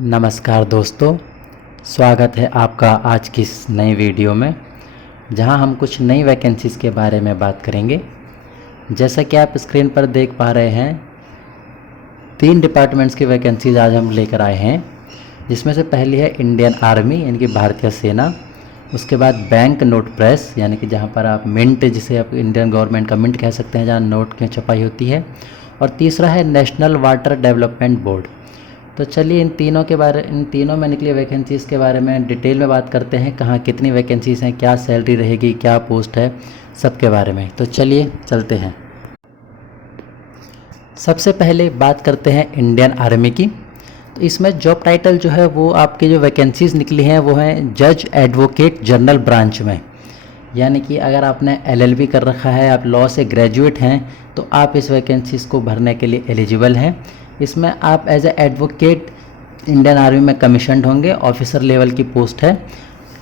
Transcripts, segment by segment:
नमस्कार दोस्तों, स्वागत है आपका आज की इस नई वीडियो में, जहां हम कुछ नई वैकेंसीज़ के बारे में बात करेंगे। जैसा कि आप स्क्रीन पर देख पा रहे हैं, 3 डिपार्टमेंट्स की वैकेंसीज आज हम लेकर आए हैं, जिसमें से पहली है इंडियन आर्मी यानी कि भारतीय सेना। उसके बाद बैंक नोट प्रेस यानी कि जहां पर आप मिंट, जिसे आप इंडियन गवर्नमेंट का मिंट कह सकते हैं, जहां नोट की छपाई होती है। और तीसरा है नेशनल वाटर डेवलपमेंट बोर्ड। तो चलिए इन तीनों में निकली वैकेंसीज़ के बारे में डिटेल में बात करते हैं। कहाँ कितनी वैकेंसीज़ हैं, क्या सैलरी रहेगी, क्या पोस्ट है, सब के बारे में। तो चलिए चलते हैं। सबसे पहले बात करते हैं इंडियन आर्मी की। तो इसमें जॉब टाइटल जो है वो आपकी जो वैकेंसीज़ निकली हैं वो हैं जज एडवोकेट जनरल ब्रांच में। यानी कि अगर आपने LLB कर रखा है, आप लॉ से ग्रेजुएट हैं, तो आप इस वैकेंसीज़ को भरने के लिए एलिजिबल हैं। इसमें आप as a advocate Indian army में कमीशन्ड होंगे, ऑफिसर लेवल की पोस्ट है।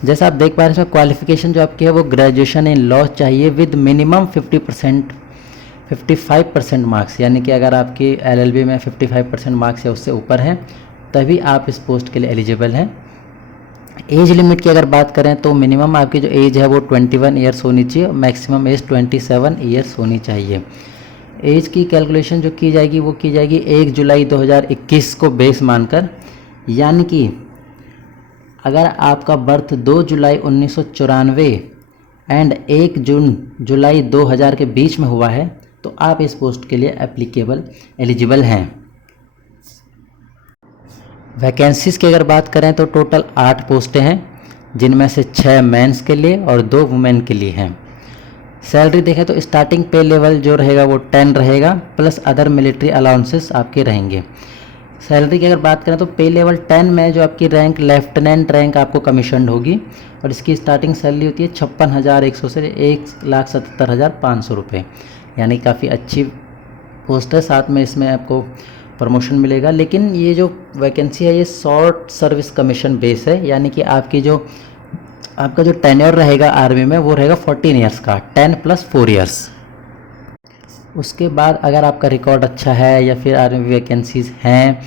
जैसा आप देख पा रहे हैं, इसमें क्वालिफिकेशन जो आपकी है वो ग्रेजुएशन इन लॉ चाहिए विद मिनिमम 55% मार्क्स। यानी कि अगर आपकी LLB में 55% मार्क्स या उससे ऊपर हैं, तभी आप इस पोस्ट के लिए एलिजिबल हैं। एज लिमिट की अगर बात करें तो मिनिमम आपकी जो एज है वो 21 ईयर्स होनी चाहिए, मैक्सिमम एज 27 ईयर्स होनी चाहिए। एज की कैलकुलेशन जो की जाएगी वो की जाएगी 1 जुलाई 2021 को बेस मानकर। यानी कि अगर आपका बर्थ 2 जुलाई 1994 एंड 1 जुलाई 2000 के बीच में हुआ है, तो आप इस पोस्ट के लिए एलिजिबल हैं। वैकेंसीज़ की अगर बात करें तो टोटल 8 पोस्टें हैं, जिनमें से 6 मेंस के लिए और 2 वुमेन के लिए हैं। सैलरी देखें तो स्टार्टिंग पे लेवल जो रहेगा वो 10 रहेगा, प्लस अदर मिलिट्री अलाउंसेस आपके रहेंगे। सैलरी की अगर बात करें तो पे लेवल 10 में जो आपकी रैंक लेफ्टिनेंट रैंक आपको कमीशन होगी, और इसकी स्टार्टिंग सैलरी होती है 56,100 से 1,77,500 रुपये। यानी काफ़ी अच्छी पोस्ट है। साथ में इसमें आपको प्रमोशन मिलेगा। लेकिन ये जो वैकेंसी है ये शॉर्ट सर्विस कमीशन बेस है, यानी कि आपका जो टेन्योर रहेगा आर्मी में वो रहेगा 14 ईयर्स का, 10 + 4 ईयर्स। उसके बाद अगर आपका रिकॉर्ड अच्छा है या फिर आर्मी वैकेंसीज हैं,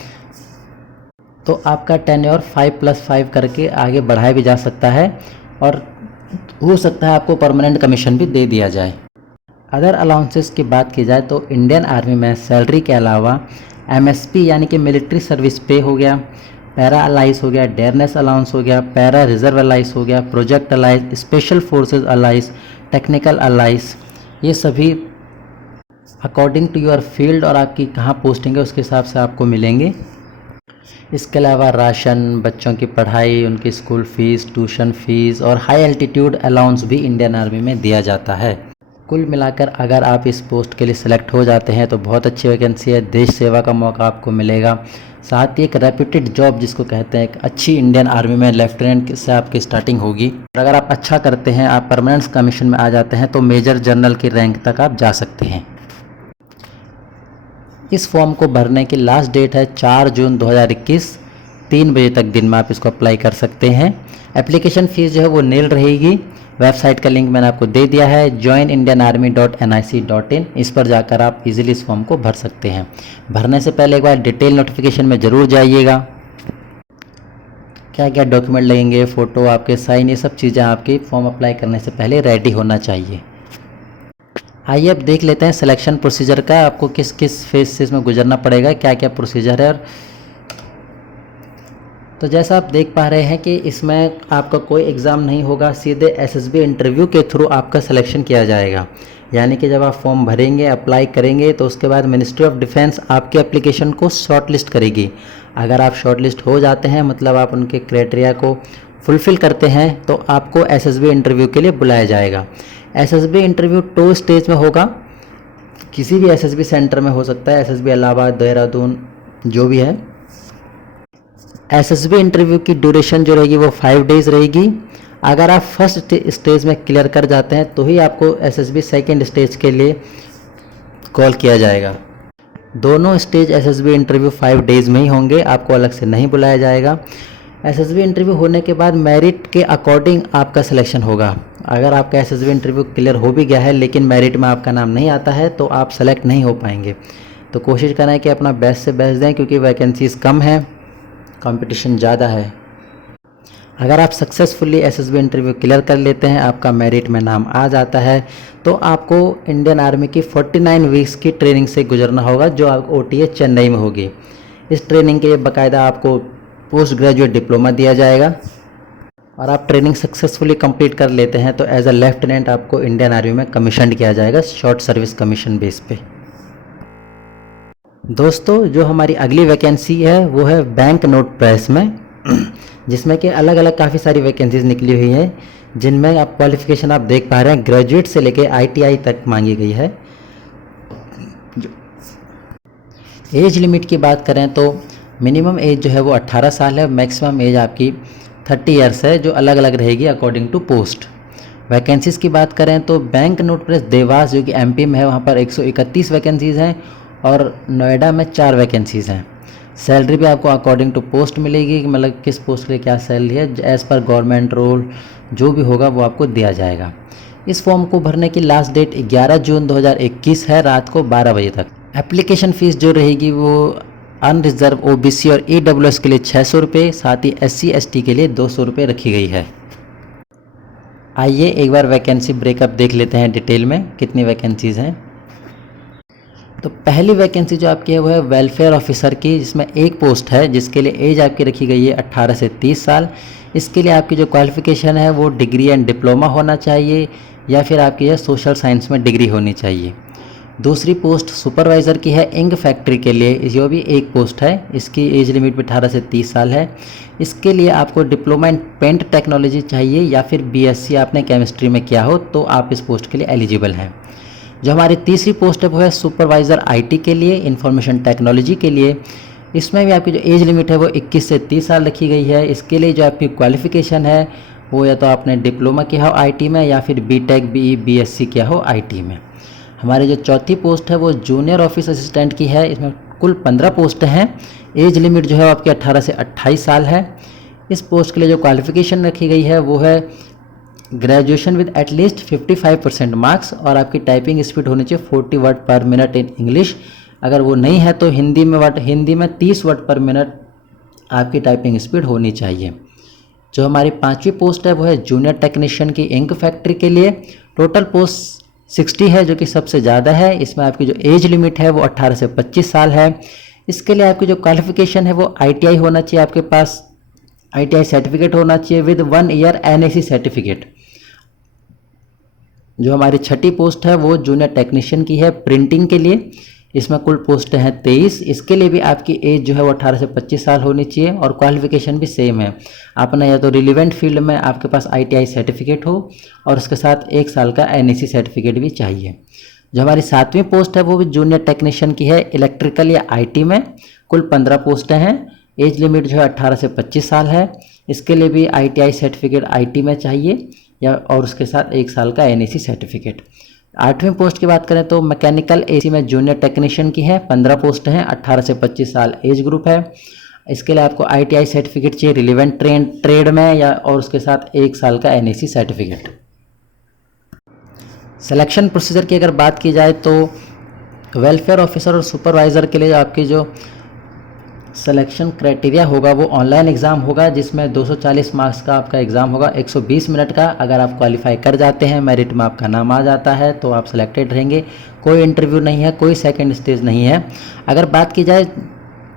तो आपका टेन्योर 5+5 करके आगे बढ़ाया भी जा सकता है, और हो सकता है आपको परमानेंट कमीशन भी दे दिया जाए। अदर अलाउंसेस की बात की जाए तो इंडियन आर्मी में सैलरी के अलावा MSP यानी कि मिलिट्री सर्विस पे हो गया, पैरा अलाइज हो गया, डेयरनेस अलाउंस हो गया, पैरा रिजर्व अलाइज हो गया, project allies, special forces allies, technical allies, ये सभी अकॉर्डिंग टू योर फील्ड और आपकी कहाँ पोस्टिंग है उसके हिसाब से आपको मिलेंगे। इसके अलावा राशन, बच्चों की पढ़ाई, उनकी स्कूल फीस, ट्यूशन फीस और हाई एल्टीट्यूड अलाउंस भी इंडियन आर्मी में दिया जाता है। कुल मिलाकर अगर आप इस पोस्ट के लिए सिलेक्ट हो जाते हैं तो बहुत अच्छी वैकेंसी है, देश सेवा का मौका आपको मिलेगा। साथ ही एक रेप्यूटेड जॉब जिसको कहते हैं, एक अच्छी इंडियन आर्मी में लेफ्टिनेंट से आपकी स्टार्टिंग होगी, और अगर आप अच्छा करते हैं, आप परमानेंट कमीशन में आ जाते हैं, तो मेजर जनरल की रैंक तक आप जा सकते हैं। इस फॉर्म को भरने की लास्ट डेट है 4 जून 2021, 3 बजे तक दिन में आप इसको अप्लाई कर सकते हैं। एप्लीकेशन फ़ीस जो है वो नील रहेगी। वेबसाइट का लिंक मैंने आपको दे दिया है, joinindianarmy.nic.in। इस पर जाकर आप इजीली इस फॉर्म को भर सकते हैं। भरने से पहले एक बार डिटेल नोटिफिकेशन में ज़रूर जाइएगा। क्या क्या डॉक्यूमेंट लगेंगे, फ़ोटो, आपके साइन, ये सब चीज़ें आपकी फॉर्म अप्लाई करने से पहले रेडी होना चाहिए। आइए अब देख लेते हैं सिलेक्शन प्रोसीजर का, आपको किस किस फेज से इसमें गुजरना पड़ेगा, क्या क्या प्रोसीजर है। और तो जैसा आप देख पा रहे हैं कि इसमें आपका कोई एग्ज़ाम नहीं होगा, सीधे SSB इंटरव्यू के थ्रू आपका सिलेक्शन किया जाएगा। यानी कि जब आप फॉर्म भरेंगे, अप्लाई करेंगे, तो उसके बाद मिनिस्ट्री ऑफ डिफेंस आपके एप्लीकेशन को शॉर्टलिस्ट करेगी। अगर आप शॉर्टलिस्ट हो जाते हैं, मतलब आप उनके क्राइटेरिया को फुलफ़िल करते हैं, तो आपको SSB इंटरव्यू के लिए बुलाया जाएगा। SSB इंटरव्यू 2 स्टेज में होगा, किसी भी SSB सेंटर में हो सकता है, SSB इलाहाबाद, देहरादून, जो भी है। SSB इंटरव्यू की ड्यूरेशन जो रहेगी वो 5 डेज़ रहेगी। अगर आप फर्स्ट स्टेज में क्लियर कर जाते हैं तो ही आपको SSB सेकेंड स्टेज के लिए कॉल किया जाएगा। दोनों स्टेज SSB इंटरव्यू 5 डेज़ में ही होंगे, आपको अलग से नहीं बुलाया जाएगा। SSB इंटरव्यू होने के बाद मेरिट के अकॉर्डिंग आपका सिलेक्शन होगा। अगर आपका SSB इंटरव्यू क्लियर हो भी गया है लेकिन मेरिट में आपका नाम नहीं आता है, तो आप सेलेक्ट नहीं हो पाएंगे। तो कोशिश करें कि अपना बेस्ट से बेस्ट दें, क्योंकि वैकेंसीज़ कम हैं कंपटीशन ज़्यादा है। अगर आप सक्सेसफुली एसएसबी इंटरव्यू क्लियर कर लेते हैं, आपका मेरिट में नाम आ जाता है, तो आपको इंडियन आर्मी की 49 वीक्स की ट्रेनिंग से गुजरना होगा, जो आपको ओटीए चेन्नई में होगी। इस ट्रेनिंग के लिए बाकायदा आपको पोस्ट ग्रेजुएट डिप्लोमा दिया जाएगा, और आप ट्रेनिंग सक्सेसफुली कंप्लीट कर लेते हैं तो एज अ लेफ्टिनेंट आपको इंडियन आर्मी में कमीशन किया जाएगा, शॉर्ट सर्विस कमीशन बेस पे। दोस्तों, जो हमारी अगली वैकेंसी है वो है बैंक नोट प्रेस में, जिसमें कि अलग अलग काफ़ी सारी वैकेंसीज निकली हुई हैं, जिनमें आप क्वालिफिकेशन आप देख पा रहे हैं ग्रेजुएट से लेके आईटीआई तक मांगी गई है। एज लिमिट की बात करें तो मिनिमम एज जो है वो 18 साल है, मैक्सिमम एज आपकी 30 ईयर्स है, जो अलग अलग रहेगी अकॉर्डिंग टू पोस्ट। वैकेंसीज़ की बात करें तो बैंक नोट प्रेस देवास जो कि एमपी में है, वहाँ पर 131 वैकेंसीज़ हैं, और नोएडा में 4 वैकेंसीज़ हैं। सैलरी भी आपको अकॉर्डिंग टू पोस्ट मिलेगी, कि मतलब किस पोस्ट के लिए क्या सैलरी है, एज़ पर गवर्नमेंट रोल जो भी होगा वो आपको दिया जाएगा। इस फॉर्म को भरने की लास्ट डेट 11 जून 2021 है, रात को 12 बजे तक। एप्लीकेशन फ़ीस जो रहेगी वो अनरिजर्व ओबीसी और ईडब्ल्यूएस के लिए 600 रुपये, साथ ही SC ST के लिए 200 रुपये रखी गई है। आइए एक बार वैकेंसी ब्रेकअप देख लेते हैं डिटेल में, कितनी वैकेंसीज़ हैं। तो पहली वैकेंसी जो आपकी है वो है वेलफेयर ऑफिसर की, जिसमें एक पोस्ट है, जिसके लिए एज आपकी रखी गई है 18 से 30 साल। इसके लिए आपकी जो क्वालिफ़िकेशन है वो डिग्री एंड डिप्लोमा होना चाहिए, या फिर आपकी यह सोशल साइंस में डिग्री होनी चाहिए। दूसरी पोस्ट सुपरवाइज़र की है इंक फैक्ट्री के लिए, जो भी एक पोस्ट है, इसकी एज लिमिट भी 18 से 30 साल है। इसके लिए आपको डिप्लोमा इन पेंट टेक्नोलॉजी चाहिए, या फिर BSc आपने केमिस्ट्री में किया हो तो आप इस पोस्ट के लिए एलिजिबल हैं। जो हमारी तीसरी पोस्ट है वो है सुपरवाइज़र IT के लिए, इंफॉर्मेशन टेक्नोलॉजी के लिए। इसमें भी आपकी जो एज लिमिट है वो 21 से 30 साल रखी गई है। इसके लिए जो आपकी क्वालिफ़िकेशन है वो या तो आपने डिप्लोमा किया हो IT में, या फिर BTech BE BSc किया हो IT में। हमारी जो चौथी पोस्ट है वो जूनियर ऑफिस असिस्टेंट की है। इसमें कुल 15 पोस्ट हैं। एज लिमिट जो है वो आपकी 18 से 28 साल है। इस पोस्ट के लिए जो क्वालिफ़िकेशन रखी गई है वो है ग्रेजुएशन विद एटलीस्ट 55% मार्क्स, और आपकी टाइपिंग स्पीड होनी चाहिए 40 वर्ड पर मिनट इन इंग्लिश। अगर वो नहीं है तो हिंदी में 30 वर्ड पर मिनट आपकी टाइपिंग स्पीड होनी चाहिए। जो हमारी पांचवी पोस्ट है वो है जूनियर टेक्नीशियन की इंक फैक्ट्री के लिए। टोटल पोस्ट 60 है, जो कि सबसे ज़्यादा है। इसमें आपकी जो एज लिमिट है वो 18 से 25 साल है। इसके लिए आपकी जो क्वालिफ़िकेशन है वो ITI होना चाहिए, आपके पास ITI सर्टिफिकेट होना चाहिए विद 1 ईयर NAC सर्टिफिकेट। जो हमारी छठी पोस्ट है वो जूनियर टेक्नीशियन की है प्रिंटिंग के लिए। इसमें कुल पोस्ट हैं 23। इसके लिए भी आपकी एज जो है वो 18 से 25 साल होनी चाहिए, और क्वालिफिकेशन भी सेम है। आपने या तो रिलेवेंट फील्ड में आपके पास ITI सर्टिफिकेट हो, और उसके साथ 1 साल का NAC सर्टिफिकेट भी चाहिए। जो हमारी 7वीं पोस्ट है वो भी जूनियर टेक्नीशियन की है इलेक्ट्रिकल या IT में। कुल 15 पोस्टें हैं। एज लिमिट जो है 18 से 25 साल है। इसके लिए भी ITI सर्टिफिकेट IT में चाहिए, या और उसके साथ 1 साल का NAC सर्टिफिकेट। 8वीं पोस्ट की बात करें तो मैकेनिकल AC में जूनियर टेक्नीशियन की है। 15 पोस्ट हैं, 18 से 25 साल एज ग्रुप है। इसके लिए आपको ITI सर्टिफिकेट चाहिए रिलेवेंट ट्रेड में, या और उसके साथ 1 साल का NAC सर्टिफिकेट। सिलेक्शन प्रोसीजर की अगर बात की जाए तो वेलफेयर ऑफिसर और सुपरवाइज़र के लिए आपकी जो सिलेक्शन क्राइटेरिया होगा वो ऑनलाइन एग्ज़ाम होगा, जिसमें 240 मार्क्स का आपका एग्ज़ाम होगा, 120 मिनट का। अगर आप क्वालिफाई कर जाते हैं, मेरिट में आपका नाम आ जाता है, तो आप सिलेक्टेड रहेंगे। कोई इंटरव्यू नहीं है, कोई सेकंड स्टेज नहीं है। अगर बात की जाए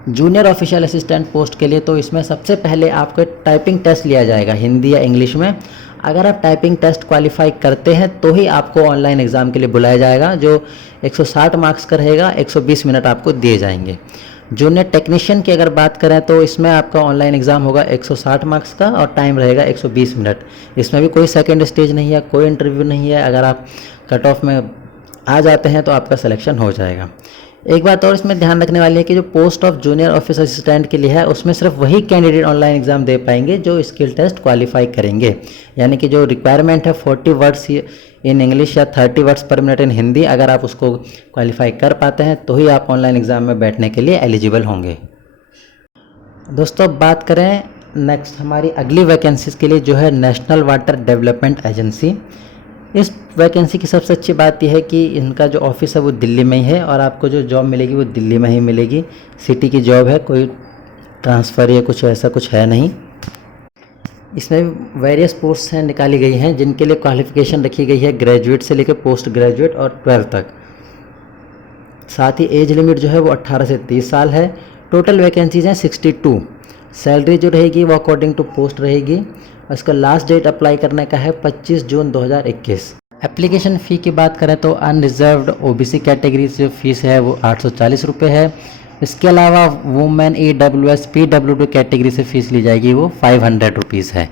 जूनियर ऑफिशियल असिस्टेंट पोस्ट के लिए, तो इसमें सबसे पहले आपको टाइपिंग टेस्ट लिया जाएगा हिंदी या इंग्लिश में। अगर आप टाइपिंग टेस्ट क्वालिफाई करते हैं तो ही आपको ऑनलाइन एग्ज़ाम के लिए बुलाया जाएगा, जो 160 मार्क्स का रहेगा। 120 मिनट आपको दिए जाएंगे। जूनियर टेक्नीशियन की अगर बात करें तो इसमें आपका ऑनलाइन एग्ज़ाम होगा 160 मार्क्स का, और टाइम रहेगा 120 मिनट। इसमें भी कोई सेकंड स्टेज नहीं है, कोई इंटरव्यू नहीं है। अगर आप कट ऑफ में आ जाते हैं तो आपका सिलेक्शन हो जाएगा। एक बात और इसमें ध्यान रखने वाली है कि जो post of junior office assistant के लिए है, उसमें सिर्फ वही कैंडिडेट ऑनलाइन एग्ज़ाम दे पाएंगे जो स्किल टेस्ट क्वालिफाई करेंगे। यानी कि जो रिक्वायरमेंट है 40 वर्ड्स इन इंग्लिश या 30 वर्ड्स पर मिनट इन हिंदी, अगर आप उसको क्वालिफाई कर पाते हैं तो ही आप ऑनलाइन एग्ज़ाम में बैठने के लिए एलिजिबल होंगे। दोस्तों, अब बात करें नेक्स्ट हमारी अगली वैकेंसीज़ के लिए, जो है नेशनल वाटर डेवलपमेंट एजेंसी। इस वैकेंसी की सबसे अच्छी बात यह है कि इनका जो ऑफिस है वो दिल्ली में ही है, और आपको जो जॉब मिलेगी वो दिल्ली में ही मिलेगी। सिटी की जॉब है, कोई ट्रांसफ़र या कुछ ऐसा कुछ है नहीं। इसमें वेरियस पोस्ट्स हैं निकाली गई हैं जिनके लिए क्वालिफ़िकेशन रखी गई है ग्रेजुएट से लेकर पोस्ट ग्रेजुएट और 12 तक। साथ ही एज लिमिट जो है वो 18 से 30 साल है। टोटल वैकेंसीज हैं 62। सैलरी जो रहेगी वो अकॉर्डिंग टू पोस्ट रहेगी। उसका लास्ट डेट अप्लाई करने का है 25 जून 2021। एप्लीकेशन फ़ी की बात करें तो अनरिजर्व्ड ओबीसी कैटेगरी से फीस है वो 840 रुपये है। इसके अलावा वुमेन EWS PWD कैटेगरी से फीस ली जाएगी वो 500 रुपीज़ है।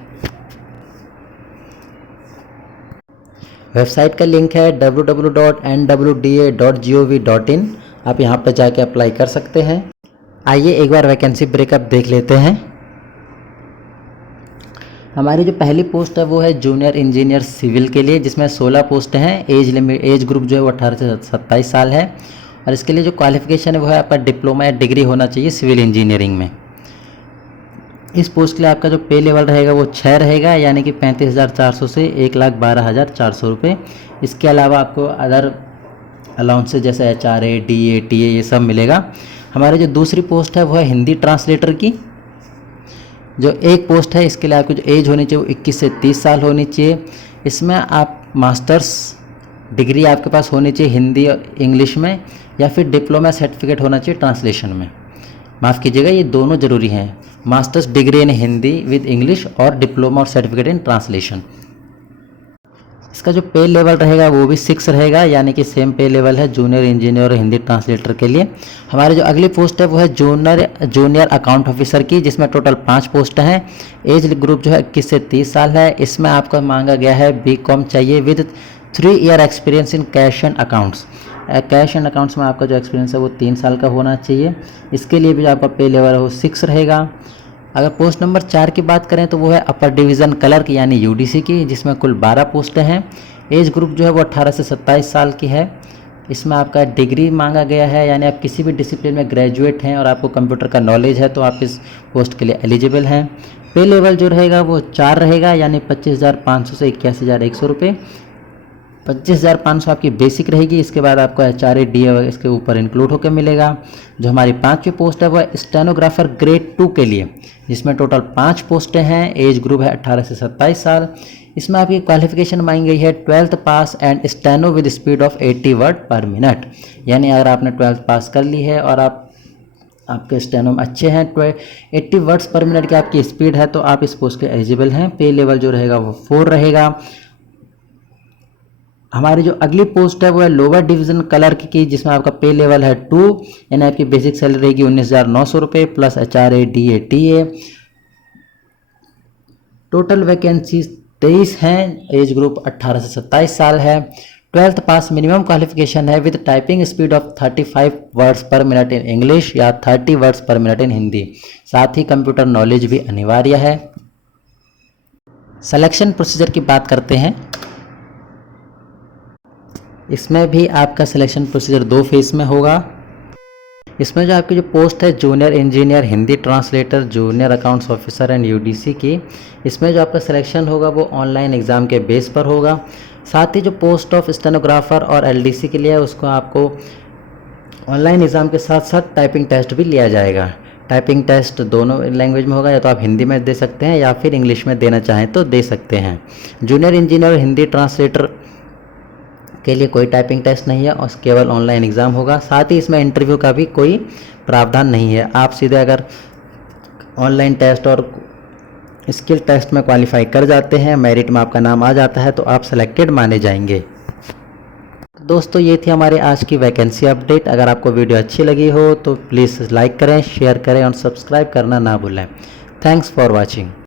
वेबसाइट का लिंक है www.nwda.gov.in। आप यहाँ पर जाके अप्लाई कर सकते हैं। आइए एक बार वैकेंसी ब्रेकअप देख लेते हैं। हमारी जो पहली पोस्ट है वो है जूनियर इंजीनियर सिविल के लिए, जिसमें 16 पोस्ट हैं। एज ग्रुप जो है वो 18 से 27 साल है और इसके लिए जो क्वालिफिकेशन है वो है आपका डिप्लोमा या डिग्री होना चाहिए सिविल इंजीनियरिंग में। इस पोस्ट के लिए आपका जो पे लेवल रहेगा वो 6 रहेगा, यानी कि 35,400 से 1,12,400 रुपये। इसके अलावा आपको अदर अलाउंसेस जैसे HRA DA TA ये सब मिलेगा। हमारी जो दूसरी पोस्ट है वो है हिंदी ट्रांसलेटर की। जो एक पोस्ट है इसके लिए आपकी जो एज होनी चाहिए वो 21 से 30 साल होनी चाहिए। इसमें आप मास्टर्स डिग्री आपके पास होनी चाहिए हिंदी और इंग्लिश में, या फिर डिप्लोमा सर्टिफिकेट होना चाहिए ट्रांसलेशन में। माफ़ कीजिएगा, ये दोनों ज़रूरी हैं, masters degree in Hindi with English और डिप्लोमा और सर्टिफिकेट इन ट्रांसलेशन। इसका जो पे लेवल रहेगा वो भी 6 रहेगा, यानी कि सेम पे लेवल है जूनियर इंजीनियर और हिंदी ट्रांसलेटर के लिए। हमारी जो अगली पोस्ट है वो है जूनियर अकाउंट ऑफिसर की, जिसमें टोटल 5 पोस्ट हैं। एज ग्रुप जो है 21 से 30 साल है। इसमें आपका मांगा गया है BCom चाहिए with 3 year experience in cash and accounts. Cash and accounts में आपका जो एक्सपीरियंस है वो 3 साल का होना चाहिए। इसके लिए भी जो आपका पे लेवल है वो 6 रहेगा। अगर पोस्ट नंबर 4 की बात करें तो वो है अपर डिवीज़न क्लर्क यानी UDC की, जिसमें कुल 12 पोस्टें हैं। एज ग्रुप जो है वो 18 से 27 साल की है। इसमें आपका डिग्री मांगा गया है, यानी आप किसी भी डिसिप्लिन में ग्रेजुएट हैं और आपको कंप्यूटर का नॉलेज है तो आप इस पोस्ट के लिए एलिजिबल हैं। पे लेवल जो रहेगा वो 4 रहेगा, यानी 25,500 से 81,100 रुपये। 25,500 आपकी बेसिक रहेगी। इसके बाद आपको HRA DA इसके ऊपर इंक्लूड होकर मिलेगा। जो हमारी 5वीं पोस्ट है वो स्टेनोग्राफर ग्रेड 2 के लिए, जिसमें टोटल 5 पोस्टें हैं। एज ग्रुप है 18 से 27 साल। इसमें आपकी क्वालिफिकेशन मांगी गई है 12th pass and steno with speed of 80 word पर मिनट, यानी अगर आपने 12th पास कर ली है और आपके स्टेनो अच्छे हैं, 80 वर्ड्स पर मिनट की आपकी स्पीड है, तो आप इस पोस्ट के एलिजिबल हैं। पे लेवल जो रहेगा वो 4 रहेगा। हमारी जो अगली पोस्ट है वो है लोअर डिवीजन क्लर्क की, जिसमें आपका पे लेवल है 2, यानी आपकी बेसिक सैलरी रहेगी 19,900 रुपये plus HRA DA TA। Total vacancy 23 हैं। एज ग्रुप 18 से 27 साल है। 12th पास मिनिमम क्वालिफिकेशन है with typing speed of 35 words पर मिनट इन इंग्लिश या 30 वर्ड्स पर मिनट इन हिंदी। साथ ही कंप्यूटर नॉलेज भी अनिवार्य है। सिलेक्शन प्रोसीजर की बात करते हैं। इसमें भी आपका सिलेक्शन प्रोसीजर 2 फेज में होगा। इसमें जो आपकी जो पोस्ट है junior engineer Hindi translator, junior accounts officer and UDC की, इसमें जो आपका सिलेक्शन होगा वो ऑनलाइन एग्ज़ाम के बेस पर होगा। साथ ही जो पोस्ट ऑफ स्टेनोग्राफर और LDC के लिए है उसको आपको ऑनलाइन एग्ज़ाम के साथ साथ टाइपिंग टेस्ट भी लिया जाएगा। टाइपिंग टेस्ट दोनों लैंग्वेज में होगा, या तो आप हिंदी में दे सकते हैं या फिर इंग्लिश में देना चाहें तो दे सकते हैं। जूनियर इंजीनियर हिंदी ट्रांसलेटर के लिए कोई टाइपिंग टेस्ट नहीं है और केवल ऑनलाइन एग्ज़ाम होगा। साथ ही इसमें इंटरव्यू का भी कोई प्रावधान नहीं है। आप सीधे अगर ऑनलाइन टेस्ट और स्किल टेस्ट में क्वालिफाई कर जाते हैं, मेरिट में आपका नाम आ जाता है, तो आप सेलेक्टेड माने जाएंगे। दोस्तों ये थी हमारे आज की वैकेंसी अपडेट। अगर आपको वीडियो अच्छी लगी हो तो प्लीज़ लाइक करें, शेयर करें और सब्सक्राइब करना ना भूलें। Thanks for watching.